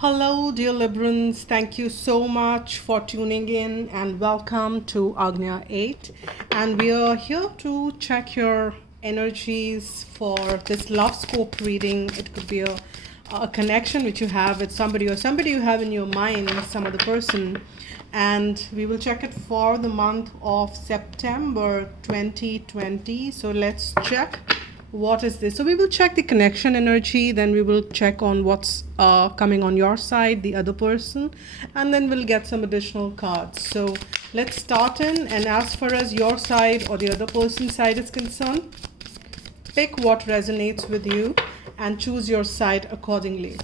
Hello, dear Librans. Thank you so much for tuning in and welcome to Agnya 8. And we are here to check your energies for this love scope reading. It could be a connection which you have with somebody or somebody you have in your mind, some other person. And we will check it for the month of September 2020. So let's check what is this. So we will check the connection energy, then we will check on what's coming on your side, the other person, and then we'll get some additional cards. So let's start in, and as far as your side or the other person's side is concerned, pick what resonates with you and choose your side accordingly.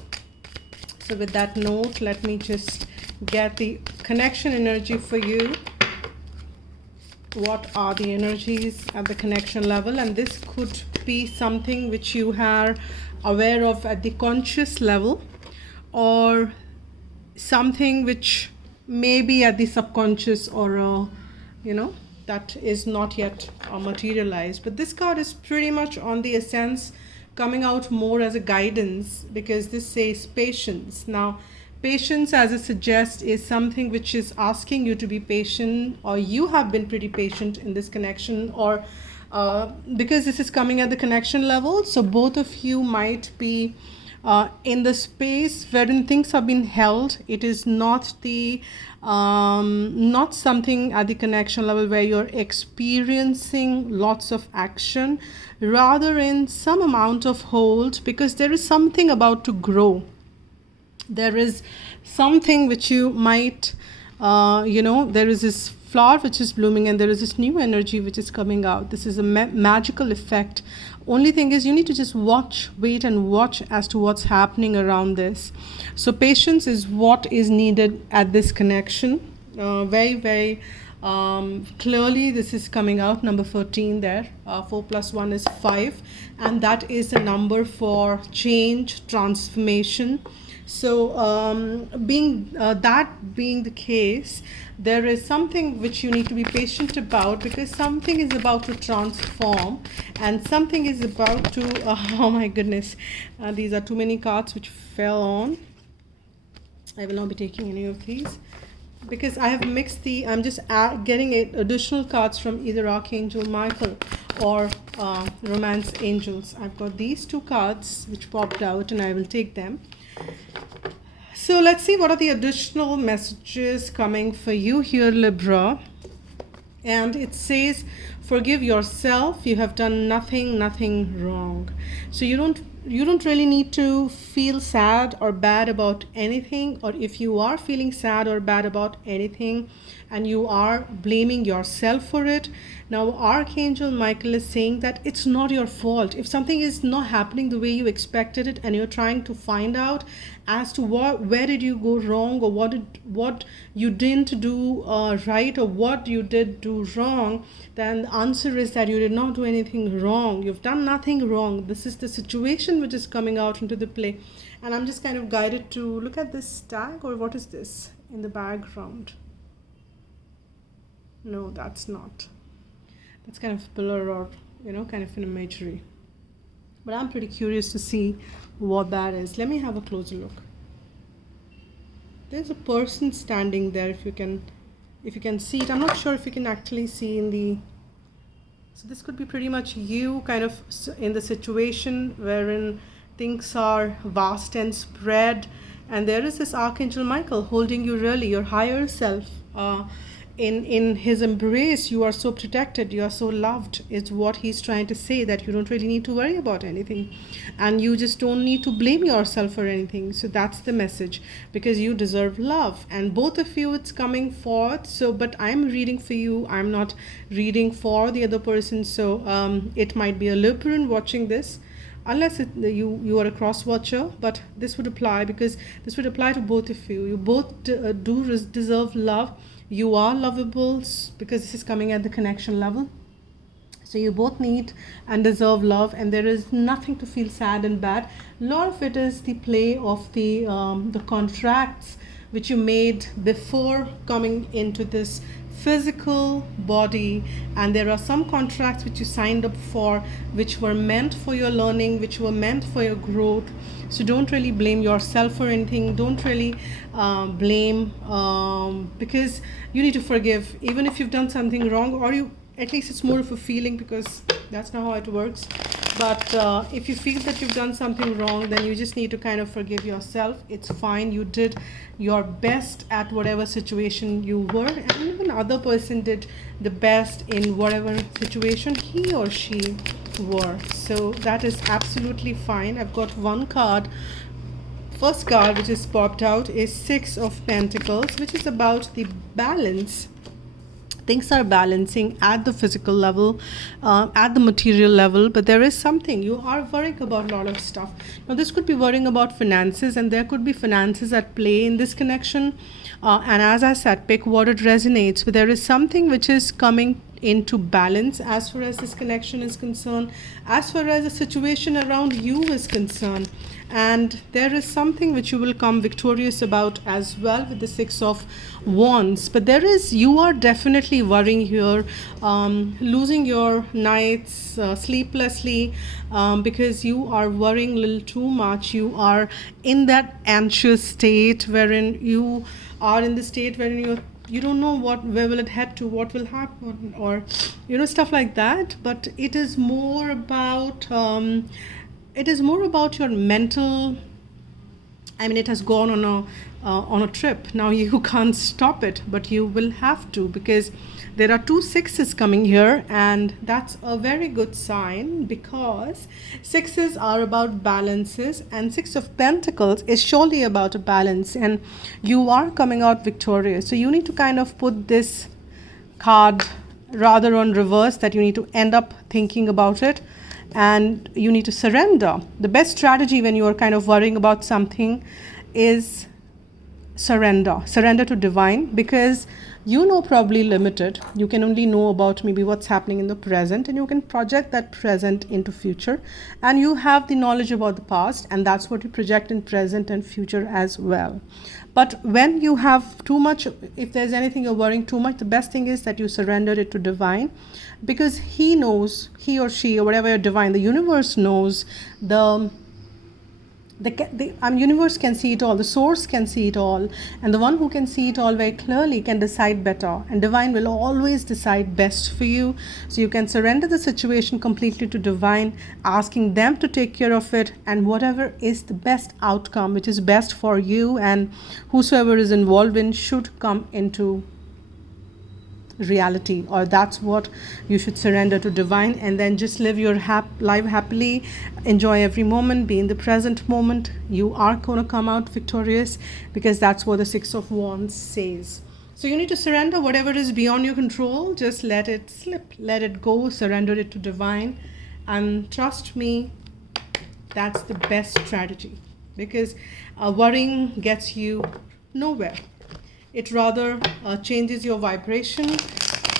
So with that note, let me just get the connection energy for you. What are the energies at the connection level? And this could be something which you are aware of at the conscious level, or something which may be at the subconscious, or that is not yet materialized. But this card is pretty much on the essence coming out more as a guidance, because this says patience. Now patience, as it suggests, is something which is asking you to be patient, or you have been pretty patient in this connection, or because this is coming at the connection level, so both of you might be in the space wherein things have been held. It is not not something at the connection level where you're experiencing lots of action, rather in some amount of hold, because there is something about to grow. There is something which you might, there is this flower which is blooming, and there is this new energy which is coming out. This is a magical effect. Only thing is, you need to just wait and watch as to what's happening around this. So patience is what is needed at this connection. Very, very clearly this is coming out. Number 14 there. 4 plus 1 is 5, and that is a number for change, transformation. So being the case, there is something which you need to be patient about, because something is about to transform, and something is about to oh my goodness, these are too many cards which fell on. I will not be taking any of these, because I have mixed I'm just getting additional cards from either Archangel Michael or Romance Angels. I've got these two cards which popped out, and I will take them. So let's see what are the additional messages coming for you here, Libra. And it says, forgive yourself. You have done nothing wrong. So you don't really need to feel sad or bad about anything, or if you are feeling sad or bad about anything and you are blaming yourself for it, now Archangel Michael is saying that it's not your fault. If something is not happening the way you expected it, and you're trying to find out as to where did you go wrong, or what you didn't do right, or what you did do wrong, then the answer is that you did not do anything wrong. You've done nothing wrong. This is the situation which is coming out into the play. And I'm just kind of guided to look at this tag, or what is this in the background? No, that's not. That's kind of pillar, or kind of an imagery. But I'm pretty curious to see what that is. Let me have a closer look. There's a person standing there. If you can see it, I'm not sure if you can actually see in the. So this could be pretty much you, kind of in the situation wherein things are vast and spread, and there is this Archangel Michael holding you, really your higher self. In his embrace, you are so protected, you are so loved, is what he's trying to say, that you don't really need to worry about anything, and you just don't need to blame yourself for anything. So that's the message, because you deserve love, and both of you, it's coming forth. So but I'm reading for you, I'm not reading for the other person. So it might be a Libran watching this, unless you are a cross watcher, but this would apply, because this would apply to both of you. You both deserve love. You are lovable, because this is coming at the connection level. So you both need and deserve love, and there is nothing to feel sad and bad. A lot of it is the play of the contracts which you made before coming into this physical body, and there are some contracts which you signed up for which were meant for your learning, which were meant for your growth. So don't really blame yourself for anything. Don't really blame, because you need to forgive even if you've done something wrong, or you, at least it's more of a feeling, because that's not how it works. But if you feel that you've done something wrong, then you just need to kind of forgive yourself. It's fine. You did your best at whatever situation you were, and even other person did the best in whatever situation he or she were. So that is absolutely fine. I've got one card. First card which is popped out is Six of Pentacles, which is about the balance. Things are balancing at the physical level, at the material level, but there is something you are worrying about, a lot of stuff. Now this could be worrying about finances, and there could be finances at play in this connection, and as I said, pick what it resonates, but there is something which is coming into balance as far as this connection is concerned, as far as the situation around you is concerned. And there is something which you will come victorious about as well with the Six of Wands. But there is, you are definitely worrying here, losing your nights sleeplessly, because you are worrying a little too much. You are in that anxious state wherein you are in the state wherein you don't know where will it head to, what will happen, or stuff like that. But it is more about your mental. I mean, it has gone on a trip. Now you can't stop it, but you will have to, because there are two sixes coming here, and that's a very good sign, because sixes are about balances, and Six of Pentacles is surely about a balance, and you are coming out victorious. So you need to kind of put this card rather on reverse, that you need to end up thinking about it, and you need to surrender. The best strategy when you are kind of worrying about something is surrender to divine, because probably limited. You can only know about maybe what's happening in the present, and you can project that present into future, and you have the knowledge about the past, and that's what you project in present and future as well. But when you have too much, if there's anything you're worrying too much, the best thing is that you surrender it to divine, because he knows, he or she, or whatever your divine, the universe knows, the universe can see it all, the source can see it all, and the one who can see it all very clearly can decide better, and divine will always decide best for you. So you can surrender the situation completely to divine, asking them to take care of it, and whatever is the best outcome, which is best for you and whosoever is involved in, should come into reality, or that's what you should surrender to divine, and then just live your life happily, enjoy every moment, be in the present moment. You are going to come out victorious, because that's what the Six of Wands says. So you need to surrender whatever is beyond your control. Just let it slip, let it go, surrender it to divine, and trust me, that's the best strategy, because worrying gets you nowhere. It rather changes your vibration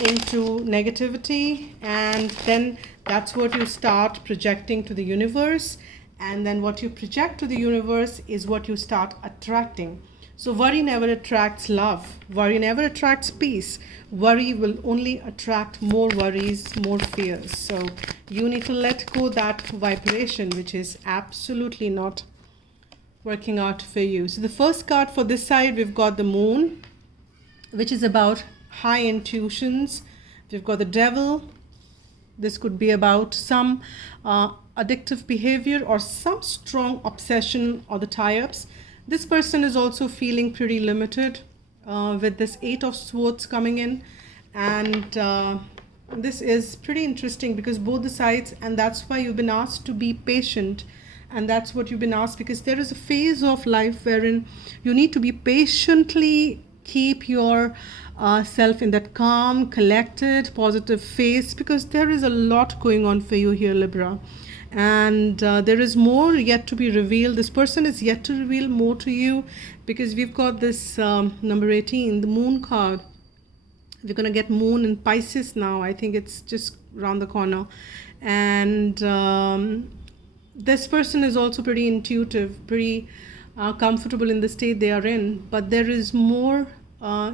into negativity, and then that's what you start projecting to the universe, and then what you project to the universe is what you start attracting. So worry never attracts love. Worry never attracts peace. Worry will only attract more worries, more fears. So you need to let go that vibration, which is absolutely not working out for you. So the first card for this side, we've got the Moon, which is about high intuitions. We've got the Devil. This could be about some addictive behavior or some strong obsession or the tie-ups. This person is also feeling pretty limited with this Eight of Swords coming in, and this is pretty interesting because both the sides, and that's why you've been asked to be patient. And that's what you've been asked, because there is a phase of life wherein you need to be patiently keep your self in that calm, collected, positive phase, because there is a lot going on for you here, Libra. And there is more yet to be revealed. This person is yet to reveal more to you, because we've got this number 18, the Moon card. We're going to get Moon in Pisces now. I think it's just around the corner. And this person is also pretty intuitive, pretty comfortable in the state they are in, but there is more,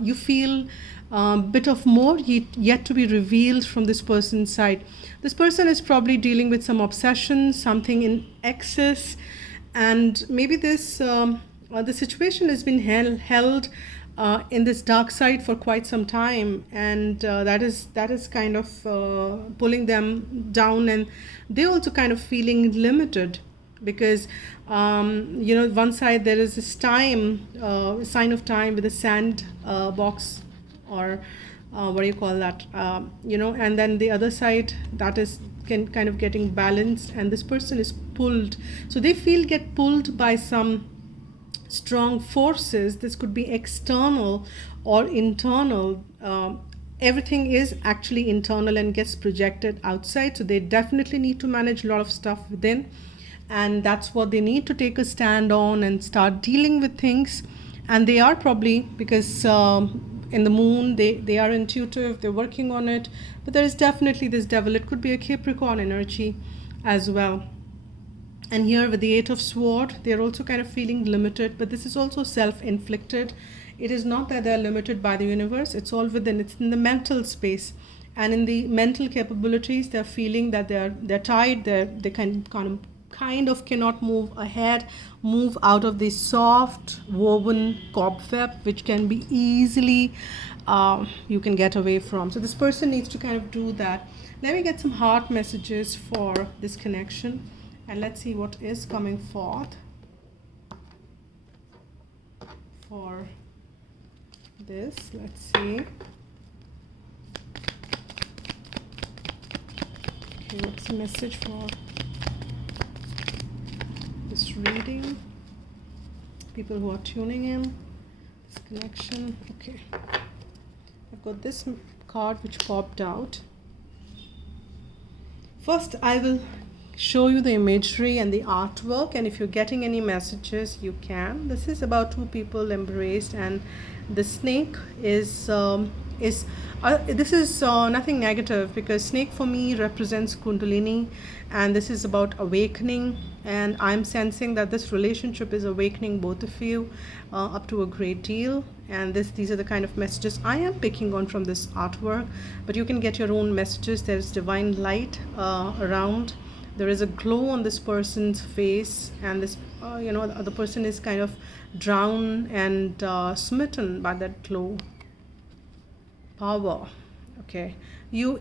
you feel a bit of more yet to be revealed from this person's side. This person is probably dealing with some obsession, something in excess, and maybe this the situation has been held in this dark side for quite some time, and that is kind of pulling them down, and they also kind of feeling limited because one side there is this time, sign of time with a sand box, or what do you call that, and then the other side that is kind of getting balanced, and this person is pulled, so they get pulled by some strong forces. This could be external or internal. Everything is actually internal and gets projected outside, so they definitely need to manage a lot of stuff within, and that's what they need to take a stand on and start dealing with things. And they are probably, because in the moon they are intuitive, they're working on it, but there is definitely this devil. It could be a Capricorn energy as well. And here with the Eight of Swords, they're also kind of feeling limited, but this is also self-inflicted. It is not that they're limited by the universe, it's all within, it's in the mental space. And in the mental capabilities, they're feeling that they're tied, they kind of cannot move ahead, move out of this soft woven cobweb, which can be easily, you can get away from. So this person needs to kind of do that. Let me get some heart messages for this connection, and let's see what is coming forth for this. Let's see. Okay, what's the message for this reading? People who are tuning in, this connection. Okay, I've got this card which popped out. First, I will show you the imagery and the artwork, and if you're getting any messages, you can. This is about two people embraced, and the snake is this is nothing negative, because snake for me represents Kundalini, and this is about awakening, and I'm sensing that this relationship is awakening both of you up to a great deal. And these are the kind of messages I am picking on from this artwork, but you can get your own messages. There's divine light around. There is a glow on this person's face, and this the other person is kind of drowned and smitten by that glow. Power. Okay, you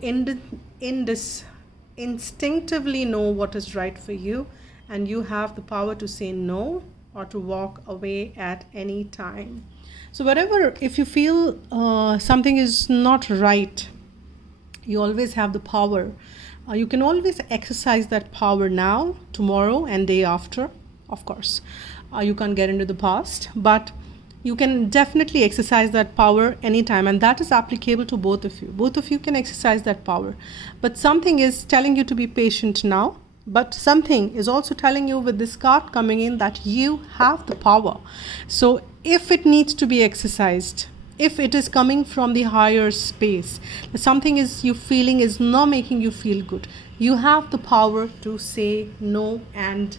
instinctively know what is right for you, and you have the power to say no or to walk away at any time. So whatever, if you feel something is not right, you always have the power. You can always exercise that power now, tomorrow, and day after. Of course, you can't get into the past, but you can definitely exercise that power anytime, and that is applicable to both of you. Both of you can exercise that power, but something is telling you to be patient now, but something is also telling you with this card coming in that you have the power. So if it needs to be exercised, if it is coming from the higher space, something is you feeling is not making you feel good, you have the power to say no and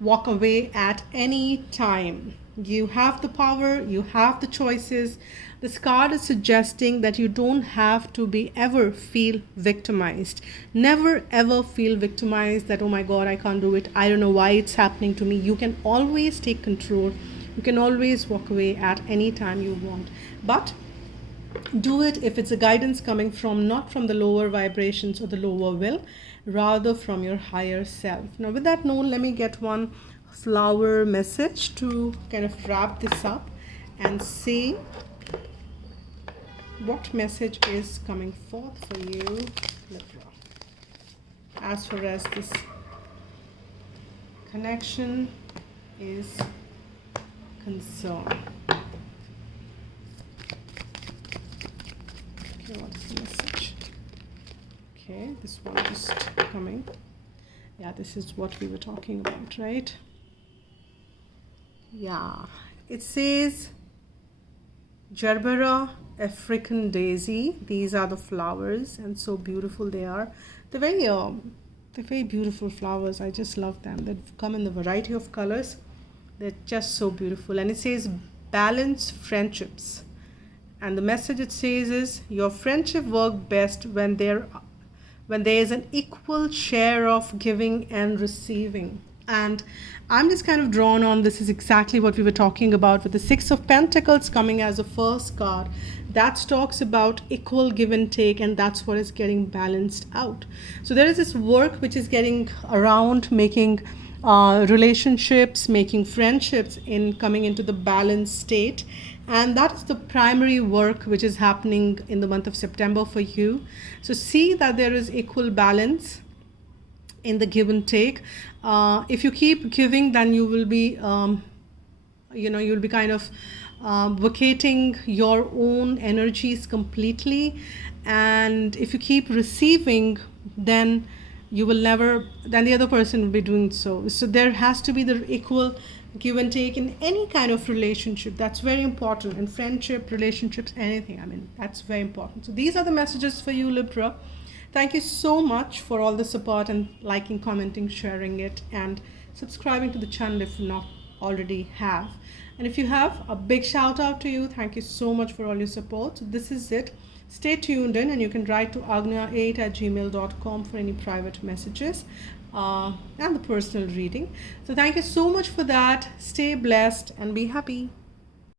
walk away at any time. You have the power, you have the choices. This card is suggesting that you don't have to ever feel victimized. Never ever feel victimized that, oh my God, I can't do it, I don't know why it's happening to me. You can always take control. You can always walk away at any time you want. But do it if it's a guidance coming from, not from the lower vibrations or the lower will, rather from your higher self. Now with that note, let me get one flower message to kind of wrap this up and see what message is coming forth for you, Libra, as far as this connection is concerned. Okay, what is the message? Okay, this one just coming. Yeah, this is what we were talking about, right? Yeah, it says Gerbera African daisy. These are the flowers, and so beautiful they are. They're very beautiful flowers. I just love them. They come in the variety of colors. They're just so beautiful. And it says balance friendships. And the message it says is your friendship work best when there is an equal share of giving and receiving. And I'm just kind of drawn on, this is exactly what we were talking about with the Six of Pentacles coming as a first card. That talks about equal give and take, and that's what is getting balanced out. So there is this work which is getting around making relationships, making friendships in coming into the balanced state. And that is the primary work which is happening in the month of September for you. So see that there is equal balance in the give and take. If you keep giving, then you will be, you'll be kind of vacating your own energies completely. And if you keep receiving, then then the other person will be doing so. So there has to be the equal give and take in any kind of relationship. That's very important in friendship, relationships, anything. I mean, that's very important. So these are the messages for you, Libra. Thank you so much for all the support and liking, commenting, sharing it, and subscribing to the channel if you not already have. And if you have, a big shout out to you. Thank you so much for all your support. So this is it. Stay tuned in, and you can write to agnya8@gmail.com for any private messages and the personal reading. So thank you so much for that. Stay blessed and be happy.